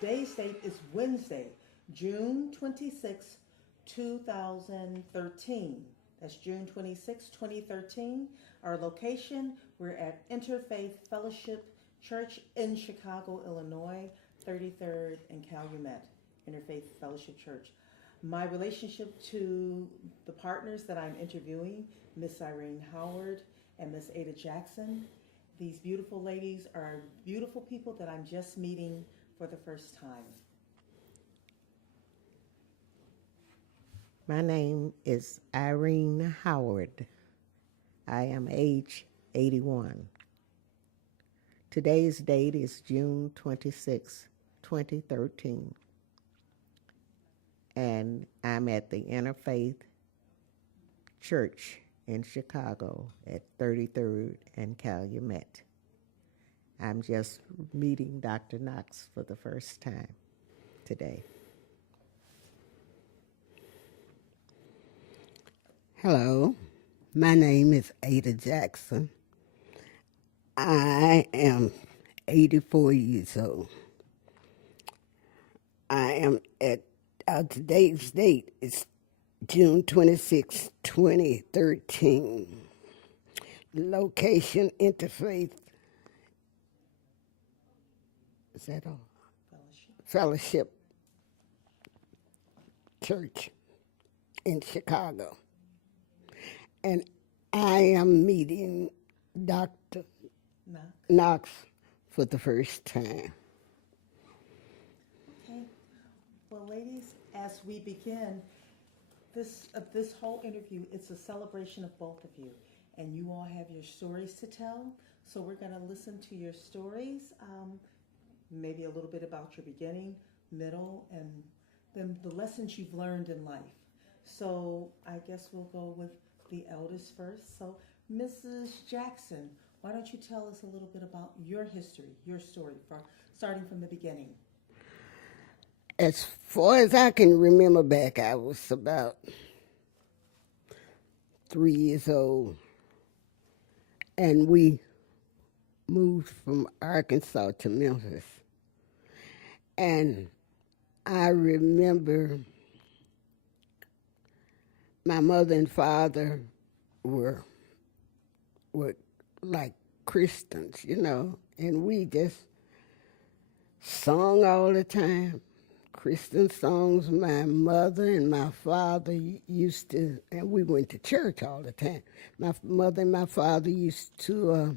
Today's date is Wednesday, June 26, 2013. That's June 26, 2013. Our location, we're at Interfaith Fellowship Church in Chicago, Illinois, 33rd and Calumet. Interfaith Fellowship Church. My relationship to the partners that I'm interviewing, Miss Irene Howard and Miss Ada Jackson. These beautiful ladies are beautiful people that I'm just meeting for the first time. My name is Irene Howard. I am age 81. Today's date is June 26, 2013. And I'm at the Interfaith Church in Chicago at 33rd and Calumet. I'm just meeting Dr. Knox for the first time today. Hello, my name is Ada Jackson. I am 84 years old. I am at today's date is June 26, 2013. Location Interfaith. Is that all? Fellowship Church in Chicago. And I am meeting Dr. Knox for the first time. Okay. Well, ladies, as we begin, this whole interview, it's a celebration of both of you. And you all have your stories to tell. So we're going to listen to your stories, maybe a little bit about your beginning, middle, and then the lessons you've learned in life. So I guess we'll go with the eldest first. So Mrs. Jackson, why don't you tell us a little bit about your history, your story, starting from the beginning? As far as I can remember back, I was about 3 years old. And we moved from Arkansas to Memphis. And I remember my mother and father were like Christians, and we just sung all the time. Christian songs. My mother and my father used to, and we went to church all the time. My mother and my father used to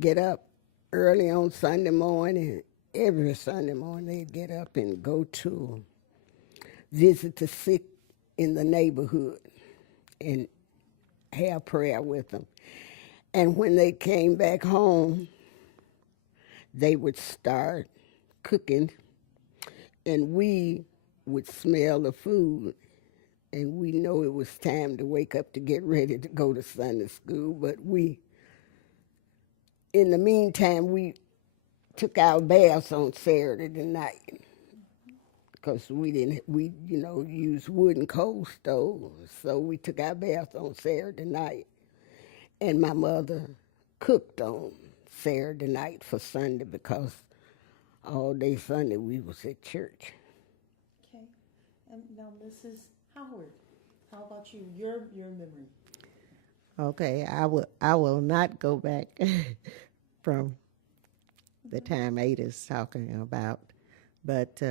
get up early on Sunday morning. Every Sunday morning they'd get up and go to visit the sick in the neighborhood and have prayer with them. And when they came back home, they would start cooking, and we would smell the food, and we know it was time to wake up to get ready to go to Sunday school. But in the meantime, we took our baths on Saturday night because we used wood and coal stoves. So we took our baths on Saturday night, and my mother cooked on Saturday night for Sunday because all day Sunday we was at church. Okay. And now Mrs. Howard, how about you? Your memory. Okay, I will not go back from the time Ada's talking about, but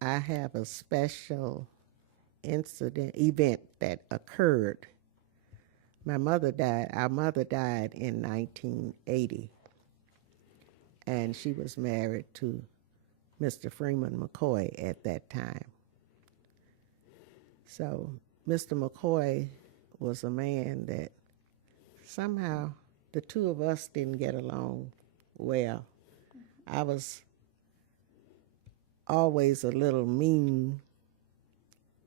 I have a special event that occurred. Our mother died in 1980, and she was married to Mr. Freeman McCoy at that time. So Mr. McCoy was a man that somehow the two of us didn't get along well. I was always a little mean,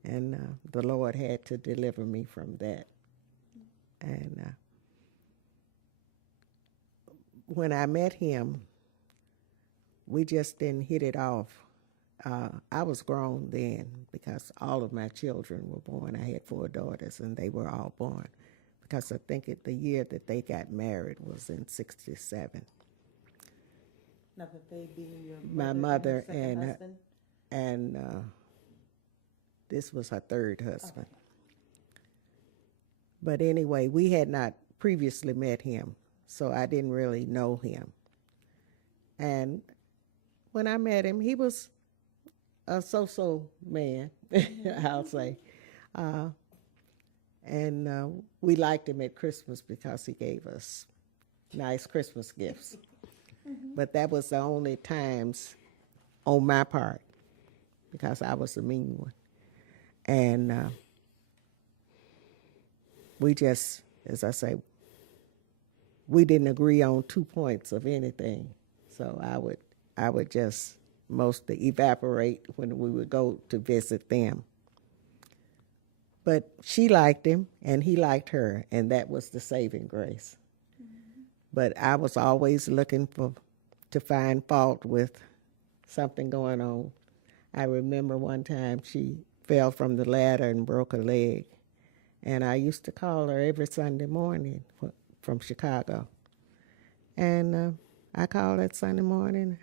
and the Lord had to deliver me from that. And when I met him, we just didn't hit it off. I was grown then because all of my children were born. I had 4 daughters, and they were all born because I think the year that they got married was in 1967. Now that they being your My mother mother and her second and husband? and this was her third husband. Okay. But anyway, we had not previously met him, so I didn't really know him. And when I met him, he was a so-so man, I'll say. And we liked him at Christmas because he gave us nice Christmas gifts. But that was the only times on my part, because I was the mean one. And we just, as I say, we didn't agree on 2 points of anything. So I would just mostly evaporate when we would go to visit them. But she liked him, and he liked her, and that was the saving grace. But I was always looking to find fault with something going on. I remember one time she fell from the ladder and broke her leg, and I used to call her every Sunday morning from Chicago. And I called that Sunday morning.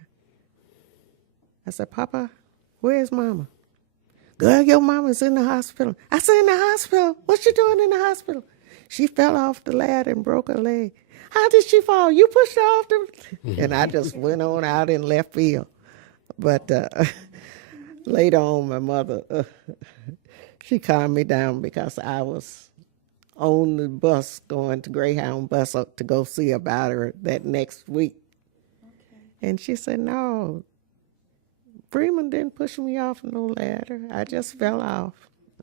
I said, Papa, where's Mama? Girl, your mama's in the hospital. I said, in the hospital? What's she doing in the hospital? She fell off the ladder and broke her leg. How did she fall? You pushed her off the... And I just went on out in left field. But later on, my mother, she calmed me down because I was on the bus going to Greyhound bus up to go see about her that next week. Okay. And she said, no, Freeman didn't push me off no ladder. I just fell off.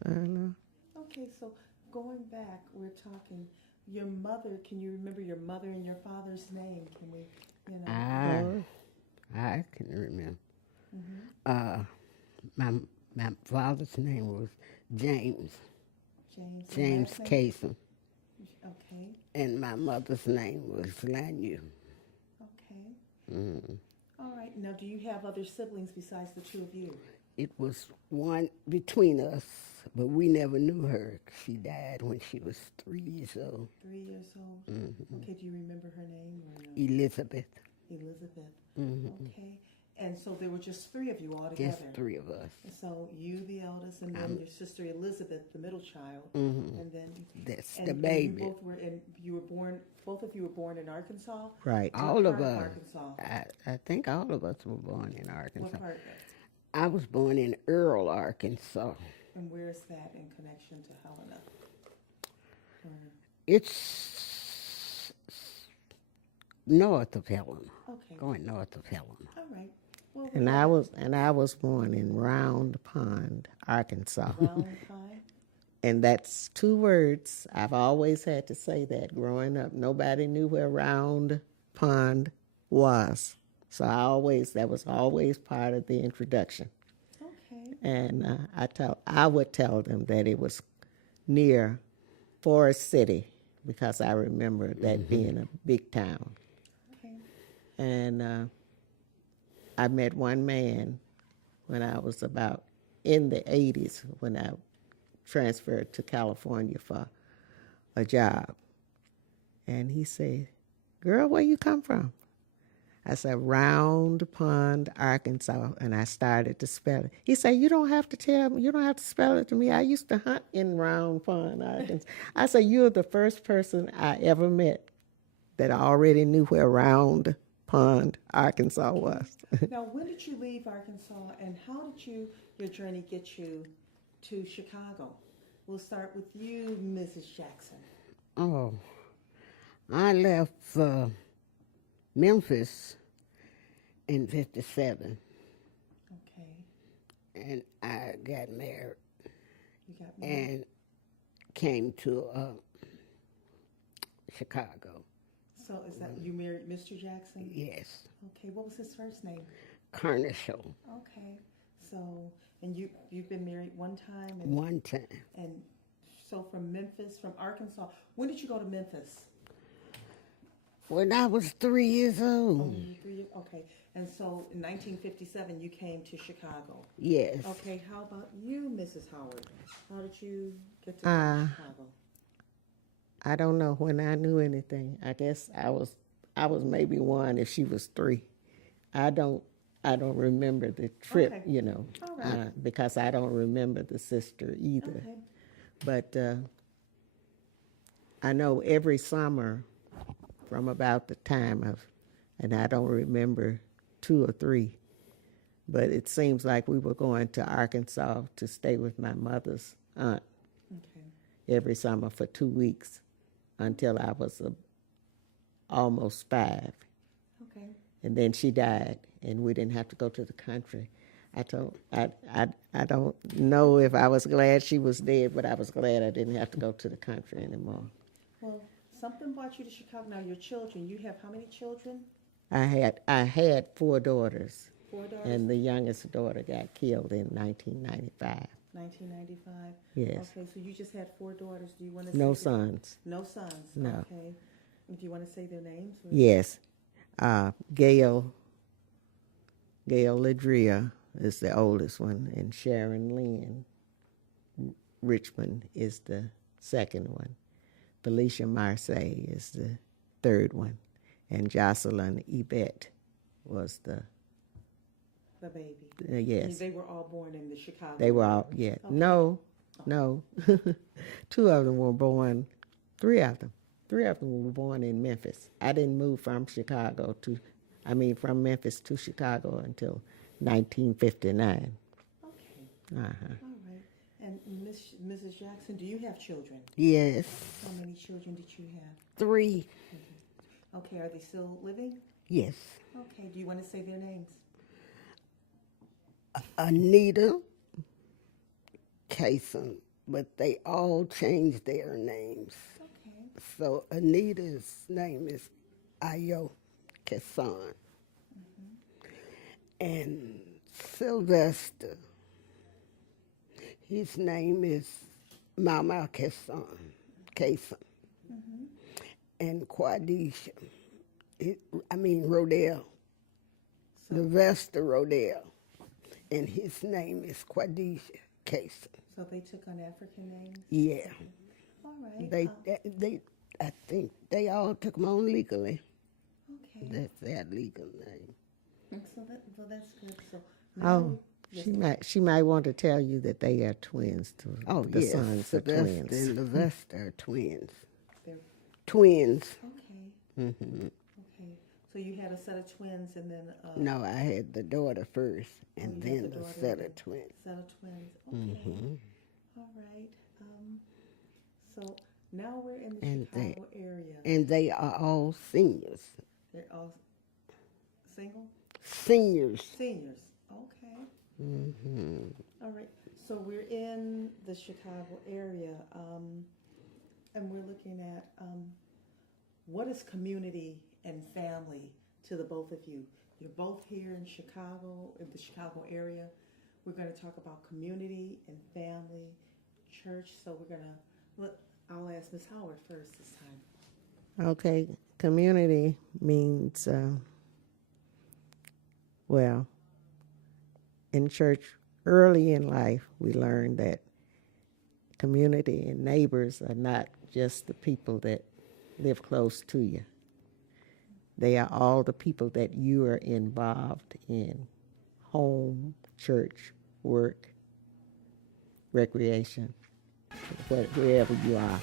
Okay, so going back, we're talking your mother. Can you remember your mother and your father's name? Can we, you know? I can remember. My father's name was James James last name? Casey, Okay. and my mother's name was Lanu. Okay. All right. Now, do you have other siblings besides the two of you? It was one between us, but we never knew her. She died when she was 3 years old. 3 years old? Okay, do you remember her name? Or no? Elizabeth. Elizabeth. Okay. And so there were just three of you all together? Just three of us. So you, the eldest, and then your sister Elizabeth, the middle child, and then That's and the baby. You both were in. You were born. Both of you were born in Arkansas. Right. What All of part us. Arkansas. I think all of us were born in Arkansas. What part? I was born in Earl, Arkansas. And where is that in connection to Helena? It's north of Helena. Okay. Going north of Helena. All right. Well, And I was born in Round Pond, Arkansas. Round Pine. And that's 2 words. I've always had to say that growing up. Nobody knew where Round Pond was. So that was always part of the introduction. Okay. And I would tell them that it was near Forest City because I remember that being a big town. Okay. And I met one man when I was about in the 80s when I transferred to California for a job. And he said, girl, where you come from? I said, Round Pond, Arkansas. And I started to spell it. He said, you don't have to tell me, you don't have to spell it to me. I used to hunt in Round Pond, Arkansas. I said, you're the first person I ever met that already knew where Round Pond, Arkansas was. Now, when did you leave Arkansas, and how did your journey get you to Chicago? We'll start with you, Mrs. Jackson. Oh, I left Memphis in 57, Okay. and I got married You got married. and came to Chicago. So is that you married Mr. Jackson? Yes, Okay. What was his first name? Carnival. Okay. So, and you've been married one time? One time. And so from Memphis, from Arkansas, when did you go to Memphis? When I was 3 years old. You were 3 years. Okay. And so in 1957, you came to Chicago. Yes. Okay. How about you, Mrs. Howard? How did you get to Chicago? I don't know when I knew anything. I guess I was maybe 1 if she was 3. I don't remember the trip, Okay. you know, All right. because I don't remember the sister either. Okay. But I know every summer from about the time of, and I don't remember 2 or 3, but it seems like we were going to Arkansas to stay with my mother's aunt Okay. every summer for 2 weeks until I was almost 5. Okay. And then she died, and we didn't have to go to the country. I don't know if I was glad she was dead, but I was glad I didn't have to go to the country anymore. Well, something brought you to Chicago. Now, your children, you have how many children? I had 4 daughters, 4 daughters? and the youngest daughter got killed in 1995. 1995? Yes. Okay, so you just had 4 daughters. Do you want to No say their- sons. No sons? No. Okay. Do you want to say their names? Or? Yes. Gail Ladria is the oldest one, and Sharon Lynn Richmond is the second one. Felicia Marseille is the third one, and Jocelyn Yvette was the baby. yes. They were all born in the Chicago. They were all area. yeah. No. 2 of them were born. 3 of them. 3 of them were born in Memphis. I didn't move from Memphis to Chicago until 1959. Okay. Uh-huh. All right. And Mrs. Jackson, do you have children? Yes, How many children did you have? 3. Okay. Are they still living? Yes. Okay. Do you want to say their names? Anita, Kason, but they all changed their names. Okay. So Anita's name is Ayo Kason. And Sylvester, his name is Mama Kason. And Quadisha, Rodell, Sylvester Rodell, and his name is Quadisha Kason. So they took on African names? Yeah. All right. I think they all took them on legally. Okay. That's their legal name. So that's good. So Oh, yes, she might want to tell you that they are twins too. Oh, the yes. sons are Sylvester twins. and Sylvester are twins. they're Twins. okay. Okay. So you had a set of twins, and then No, I had the daughter first, and you had then the the daughter, set then of twins. set of twins. Okay. All right. So now we're in the And Chicago area. And they are all seniors. They're all single? Seniors. Seniors. Okay. All right. So we're in the Chicago area, and we're looking at what is community and family to the both of you. You're both here in Chicago, in the Chicago area. We're going to talk about community and family, church. So I'll ask Ms. Howard first this time. Okay, community means, in church early in life, we learned that community and neighbors are not just the people that live close to you. They are all the people that you are involved in: home, church, work, recreation, wherever you are.